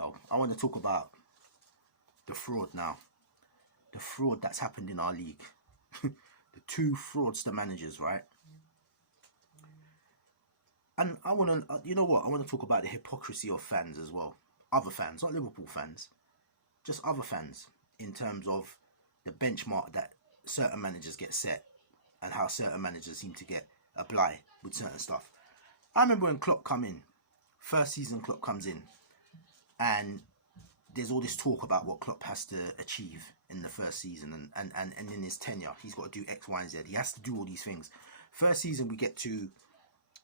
Yo, I want to talk about the fraud now. The fraud that's happened in our league. The two fraudster managers, right? And I want to, you know what? I want to talk about the hypocrisy of fans as well. Other fans, not Liverpool fans, just other fans, in terms of the benchmark that certain managers get set and how certain managers seem to get apply with certain stuff. I remember when Klopp come in, first season Klopp comes in, and there's all this talk about what Klopp has to achieve in the first season and in his tenure. He's got to do X, Y, and Z. He has to do all these things. First season we get to,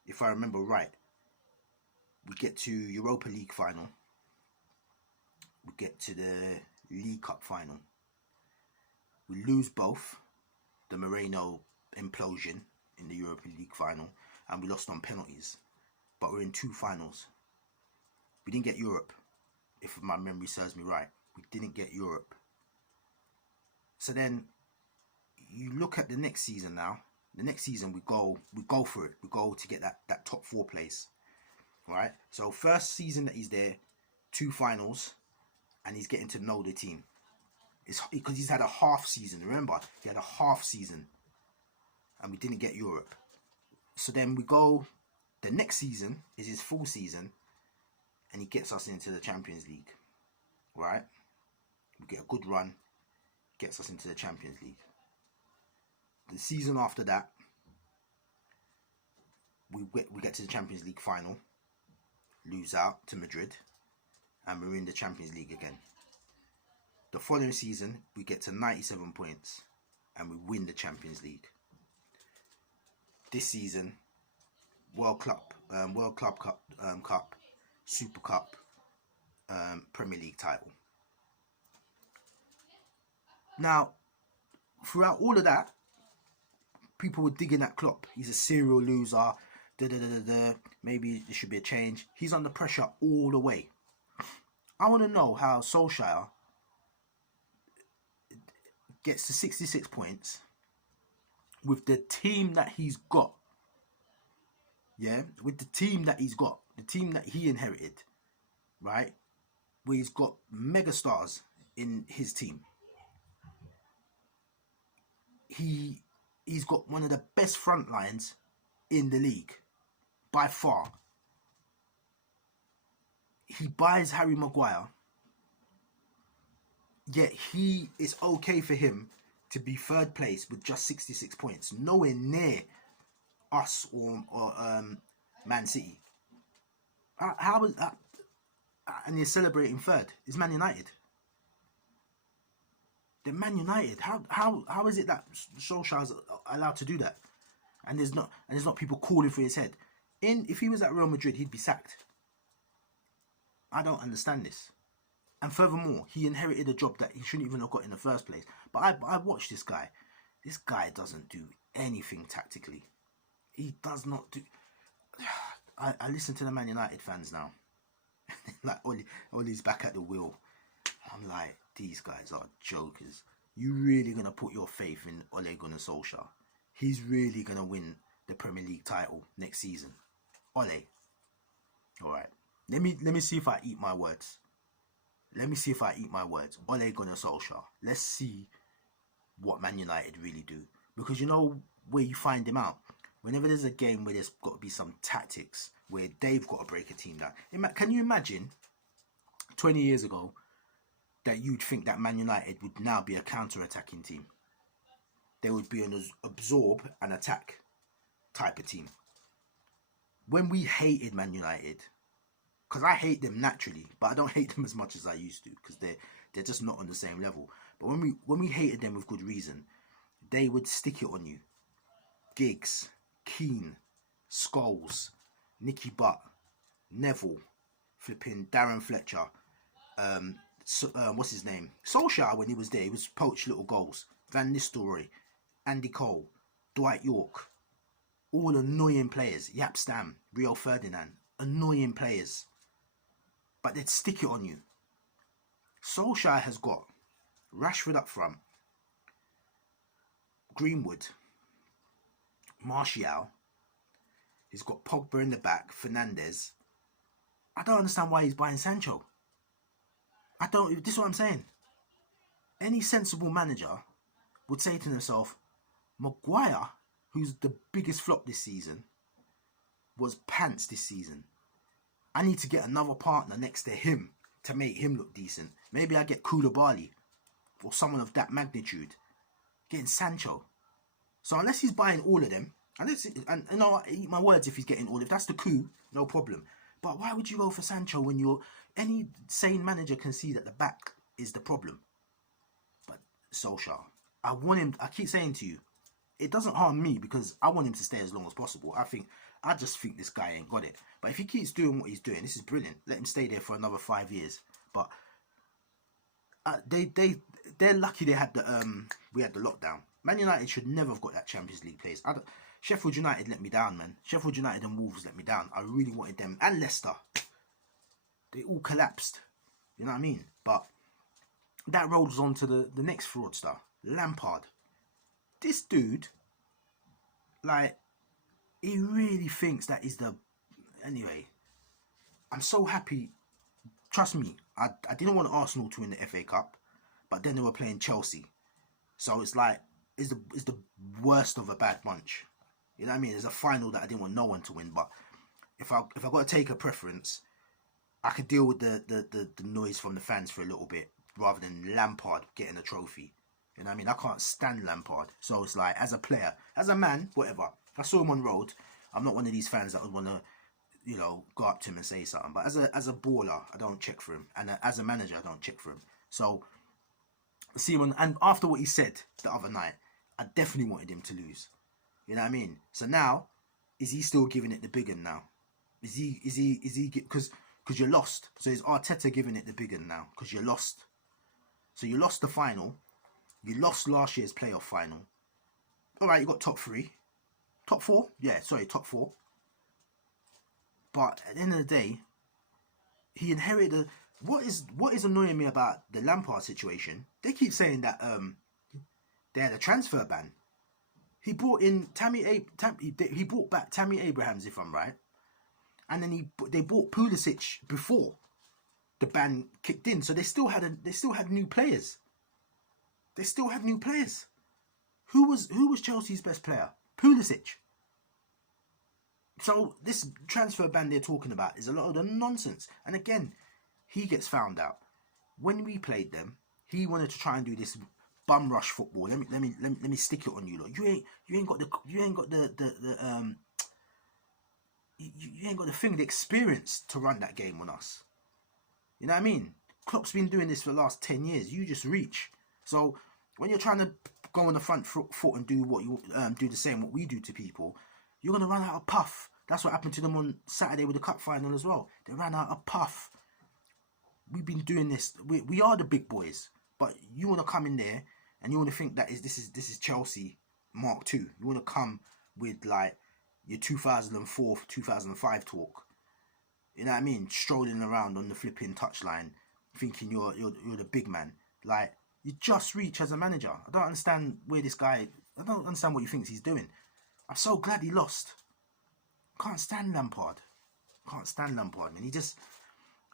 if I remember right, we get to Europa League final. We get to the League Cup final. We lose both. The Moreno implosion in the Europa League final. And we lost on penalties. But we're in two finals. We didn't get Europe. If my memory serves me right. We didn't get Europe. So then you look at the next season now. The next season we go for it. We go to get that top 4 place. Right? So first season that he's there, 2 finals, and he's getting to know the team. It's because he's had a half season. Remember, he had a half season, and we didn't get Europe. So then we go. The next season is his full season, and he gets us into the Champions League. Right? We get a good run, gets us into the Champions League. The season after that, we get to the Champions League final, lose out to Madrid, and we're in the Champions League again. The following season, we get to 97 points, and we win the Champions League. This season, World Club Cup, Super Cup, Premier League title. Now, throughout all of that, people were digging at Klopp. He's a serial loser. Maybe there should be a change. He's under pressure all the way. I want to know how Solskjaer gets to 66 points with the team that he's got. Yeah, with the team that he's got, the team that he inherited, right? Where he's got megastars in his team. He's got one of the best front lines in the league, by far. He buys Harry Maguire, yet it's okay for him to be third place with just 66 points, nowhere near us or Man City. How is that? And he's celebrating third. It's Man United. They're Man United. How is it that Solskjaer's allowed to do that? And there's not people calling for his head. If he was at Real Madrid, he'd be sacked. I don't understand this. And furthermore, he inherited a job that he shouldn't even have got in the first place. But I watched this guy. This guy doesn't do anything tactically. He does not do. I listen to the Man United fans now. Like Ollie's back at the wheel. I'm like, these guys are jokers. You really gonna put your faith in Ole Gunnar Solskjaer? He's really gonna win the Premier League title next season. Ole. Alright. Let me see if I eat my words. Let me see if I eat my words. Ole Gunnar Solskjaer. Let's see what Man United really do. Because you know where you find him out? Whenever there's a game where there's got to be some tactics, where they've got to break a team down. Can you imagine 20 years ago that you'd think that Man United would now be a counter-attacking team? They would be an absorb and attack type of team. When we hated Man United, because I hate them naturally, but I don't hate them as much as I used to, because they're just not on the same level. But when we hated them with good reason, they would stick it on you. Giggs, Keane, Scholes, Nicky Butt, Neville, flipping Darren Fletcher, what's his name? Solskjaer, when he was there, he was poached little goals. Van Nistelrooy, Andy Cole, Dwight York, all annoying players. Jaap Stam, Rio Ferdinand, annoying players. But they'd stick it on you. Solskjaer has got Rashford up front, Greenwood, Martial. He's got Pogba in the back, Fernandes. I don't understand why he's buying Sancho. I don't. This is what I'm saying. Any sensible manager would say to himself, Maguire, who's the biggest flop this season, was pants this season. I need to get another partner next to him to make him look decent. Maybe I get Koulibaly or someone of that magnitude. Getting Sancho. So unless he's buying all of them, and you know, I eat my words if he's getting all. If that's the coup, no problem. But why would you go for Sancho when you're any sane manager can see that the back is the problem? But Solskjaer, I want him. I keep saying to you, it doesn't harm me because I want him to stay as long as possible. I just think this guy ain't got it. But if he keeps doing what he's doing, this is brilliant. Let him stay there for another 5 years. But they're lucky they had we had the lockdown. Man United should never have got that Champions League place. Sheffield United let me down, man. Sheffield United and Wolves let me down. I really wanted them, and Leicester. They all collapsed. You know what I mean? But that rolls on to the next fraudster, Lampard. This dude, like, he really thinks that is the... Anyway, I'm so happy. Trust me, I didn't want Arsenal to win the FA Cup, but then they were playing Chelsea. So it's like, it's the worst of a bad bunch. You know what I mean? There's a final that I didn't want no one to win, but if I got to take a preference, I could deal with the noise from the fans for a little bit rather than Lampard getting a trophy. You know what I mean? I can't stand Lampard. So it's like, as a player, as a man, whatever. If I saw him on road, I'm not one of these fans that would want to, you know, go up to him and say something. But as a baller, I don't check for him. And as a manager, I don't check for him. So, see him, and after what he said the other night, I definitely wanted him to lose. You know what I mean? So now, is he still giving it the big one now? Is he because you're lost. So is Arteta giving it the big one now? Because you're lost. So you lost the final. You lost last year's playoff final. Alright, you got top 3. Top 4? Yeah, sorry, top 4. But at the end of the day, he inherited what is annoying me about the Lampard situation. They keep saying that they had a transfer ban. He brought in he brought back Tammy Abrahams, if I'm right, and then they bought Pulisic before the ban kicked in. So they still had new players. They still had new players. Who was Chelsea's best player? Pulisic. So this transfer ban they're talking about is a lot of the nonsense. And again, he gets found out. When we played them, he wanted to try and do this bum rush football. Let me stick it on you, lot. You ain't got the thing, the experience to run that game on us. You know what I mean? Klopp's been doing this for the last 10 years. You just reach. So when you're trying to go on the front foot and do what you do the same what we do to people, you're gonna run out of puff. That's what happened to them on Saturday with the cup final as well. They ran out of puff. We've been doing this. We are the big boys, but you want to come in there and you want to think that this is Chelsea Mark II. You want to come with like your 2004, 2005 talk. You know what I mean? Strolling around on the flipping touchline, thinking you're the big man. Like, you just reach as a manager. I don't understand where this guy. I don't understand what he thinks he's doing. I'm so glad he lost. Can't stand Lampard. Can't stand Lampard, man.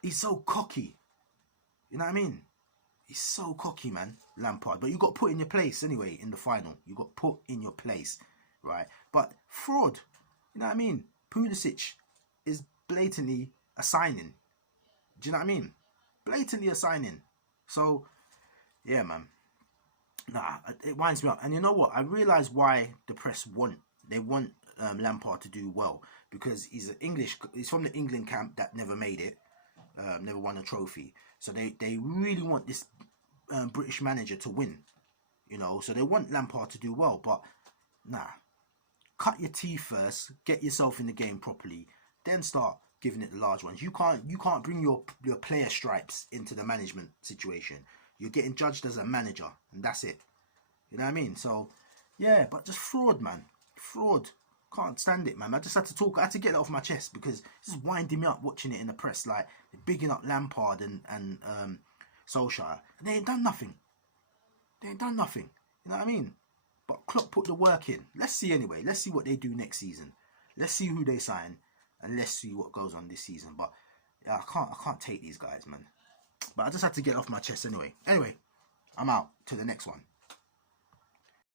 He's so cocky. You know what I mean? He's so cocky, man, Lampard. But you got put in your place anyway in the final. You got put in your place, right? But fraud. You know what I mean? Pulisic is blatantly a signing. Do you know what I mean? Blatantly a signing. So, yeah, man. Nah, it winds me up. And you know what? I realise why the press want Lampard to do well, because he's from the England camp that never made it, never won a trophy. So they really want this British manager to win, you know. So they want Lampard to do well, but nah, cut your teeth first, get yourself in the game properly, then start giving it the large ones. You can't bring your player stripes into the management situation. You're getting judged as a manager, and that's it. You know what I mean? So yeah, but just fraud, man. Fraud. Can't stand it, man. I just had to talk. I had to get that off my chest because it's just winding me up watching it in the press, like bigging up Lampard and Solskjaer. And they ain't done nothing. They ain't done nothing. You know what I mean? But Klopp put the work in. Let's see anyway. Let's see what they do next season. Let's see who they sign, and let's see what goes on this season. But yeah, I can't take these guys, man. But I just had to get it off my chest anyway. Anyway, I'm out to the next one.